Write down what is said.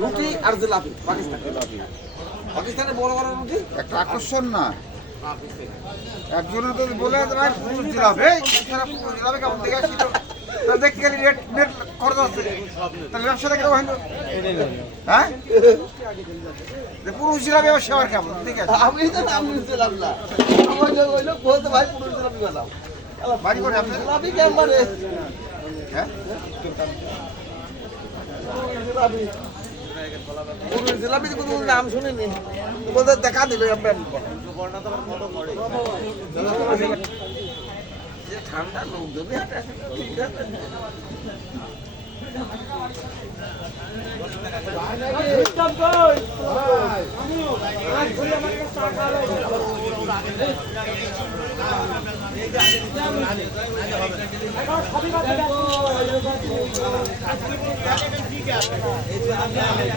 রুটি আর জিলাপি পাকিস্তানে বড় বড় রুটি একটা আকর্ষণ না একজনে তো বলে ভাই পুরুষ জিলাপি পুরুষ জিলাপি কেমন দেখে আসি তো দেখতে গেলে নেট খরচ আছে তাহলে ব্যবসাটা কিরকম হলো হ্যাঁ পুরুষ জিলাপি আবার সেবার কেমন ঠিক আছে আমি তো নাম নিয়েছিলাম না ওই লোক বলতে ভাই পুরুষ জিলাপি বানাও বাড়ি করে আপনার জিলাপি কেমন মানে হ্যাঁ পুরুষ জিলাপি কোনো নাম শুনিনি বলতে দেখা দিল আপনার ঠান্ডা লোক যদি ঠিক আছে